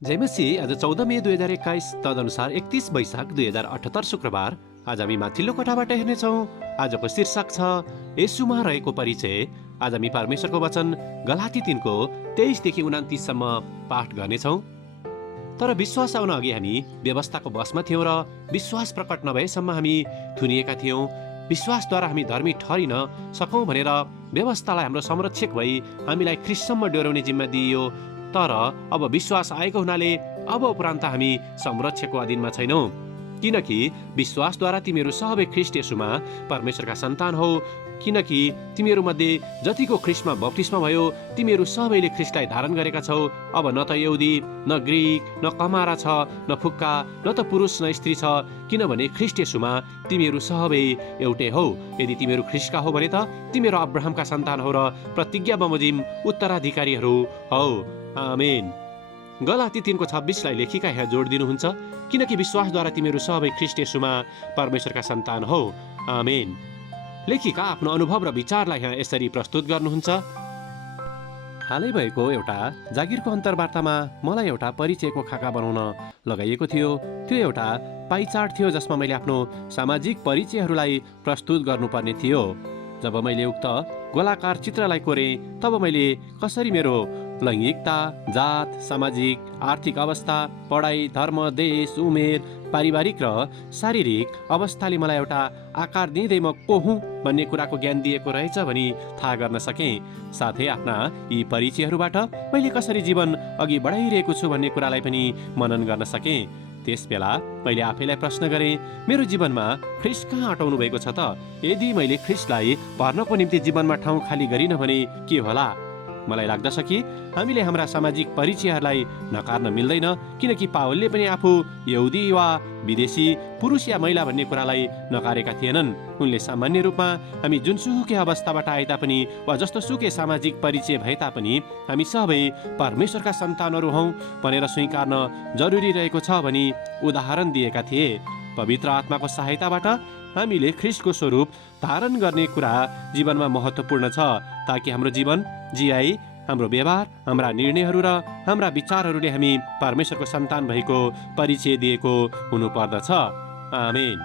जयमसी आज 14 मे 2021 तदनुसार 31 वैशाख 2078 शुक्रबार। आज हामी माथिल्लो कोठाबाट हेर्नेछौँ। आजको शीर्षक छ येशूमा रहेको परिचय। आज हामी परमेश्वरको वचन गलाती 3को 23 देखि 29 सम्म पाठ गर्नेछौँ। तर विश्वास आउन अघि हामी व्यवस्थाको बसमा थियौँ र विश्वास प्रकट नभएसम्म हामी थुनिएका थियौँ। विश्वासद्वारा हामी धर्मी ठहरिन सकौँ भनेर व्यवस्थालाई हाम्रो संरक्षक भई हामीलाई ख्रिस्टसम्म डोर्याउने जिम्मा दिइयो। तर अब विश्वास आएको हुनाले अब उपरान्त हामी संरक्षकको अधीनमा छैनौँ, किनकि विश्वासद्वारा तिमीहरू सबै ख्रिस्ट येशूमा परमेश्वरका सन्तान हौ। किनकि तिमीहरू मध्ये जतिको ख्रिस्टमा बप्तिस्मा भयो तिमीहरू सबैले ख्रिस्टलाई धारण गरेका छौ। अब न त यहुदी न ग्रीक न कमारा छ न फुक्का न त पुरुष न स्त्री छ, किनभने ख्रिस्ट येशूमा तिमीहरू सबै एउटै हौ। यदि तिमीहरू ख्रिस्टका हौ भने त तिमीहरू अब्राहमका सन्तान हौ र प्रतिज्ञा बमोजिम उत्तराधिकारीहरू हौ। आमेन। गलाती 3को 26लाई लेखिका यहाँ जोड दिनुहुन्छ, किनकि विश्वासद्वारा तिमीहरू सबै ख्रिस्ट येशूमा परमेश्वरका सन्तान हौ। आमेन। लेखिका आफ्नो अनुभव र विचारलाई यहाँ यसरी प्रस्तुत गर्नुहुन्छ। हालै भएको एउटा जागिरको अन्तर्वार्तामा मलाई एउटा परिचयको खाका बनाउन लगाइएको थियो। त्यो एउटा पाइ चार्ट थियो जसमा मैले आफ्नो सामाजिक परिचयहरूलाई प्रस्तुत गर्नुपर्ने थियो। जब मैले उक्त गोलाकार चित्रलाई कोरेँ तब मैले कसरी मेरो लैङ्गिकता, जात, सामाजिक, आर्थिक अवस्था, पढाइ, धर्म, देश, उमेर, पारिवारिक र शारीरिक अवस्थाले मलाई एउटा आकार दिँदै म को हुँ भन्ने कुराको ज्ञान दिएको रहेछ भनी थाहा गर्न सकेँ। साथै आफ्ना यी परिचयहरूबाट मैले कसरी जीवन अघि बढाइरहेको छु भन्ने कुरालाई पनि मनन गर्न सकेँ। त्यस बेला मैले आफैलाई प्रश्न गरेँ, मेरो जीवनमा ख्रिस्ट कहाँ अटाउनु भएको छ त? यदि मैले ख्रिस्टलाई पर्नको निम्ति जीवनमा ठाउँ खाली गरिन भने के होला? मलाई लाग्दछ कि हामीले हाम्रा सामाजिक परिचयहरूलाई नकार्न मिल्दैन, किनकि पावलले पनि आफू यहुदी वा विदेशी, पुरुष या महिला भन्ने कुरालाई नकारेका थिएनन्। उनले सामान्य रूपमा हामी जुनसुकै अवस्थाबाट आए तापनि वा जस्तो सुकै सामाजिक परिचय भए तापनि हामी सबै परमेश्वरका सन्तानहरू हौँ भनेर स्वीकार्न जरुरी रहेको छ भनी उदाहरण दिएका थिए। पवित्र आत्माको सहायताबाट हामीले ख्रिस्टको स्वरूप धारण गर्ने कुरा जीवनमा महत्त्वपूर्ण छ, ताकि हाम्रो जीवन, जियाइ, हाम्रो व्यवहार, हाम्रा निर्णयहरू र हाम्रा विचारहरूले हामी परमेश्वरको सन्तान भएको परिचय दिएको हुनुपर्दछ। आमेन।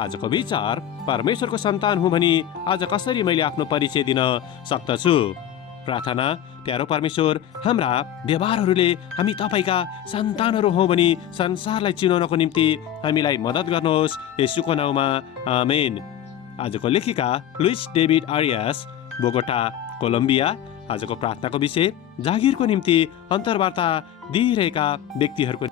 आजको विचार, परमेश्वरको सन्तान हुँ भनी आज कसरी मैले आफ्नो परिचय दिन सक्दछु? प्रार्थना। प्यारो परमेश्वर, हाम्रा व्यवहारहरूले हामी तपाईँका सन्तानहरू हौँ भनी संसारलाई चिनाउनको निम्ति हामीलाई मद्दत गर्नुहोस्, येशूको नाउँमा। आमेन। आजको लेखिका लुइस डेभिड आरियास, बोगोटा, कोलम्बिया। आजको प्रार्थनाको विषय जागिरको निम्ति अन्तर्वार्ता दिइरहेका व्यक्तिहरूको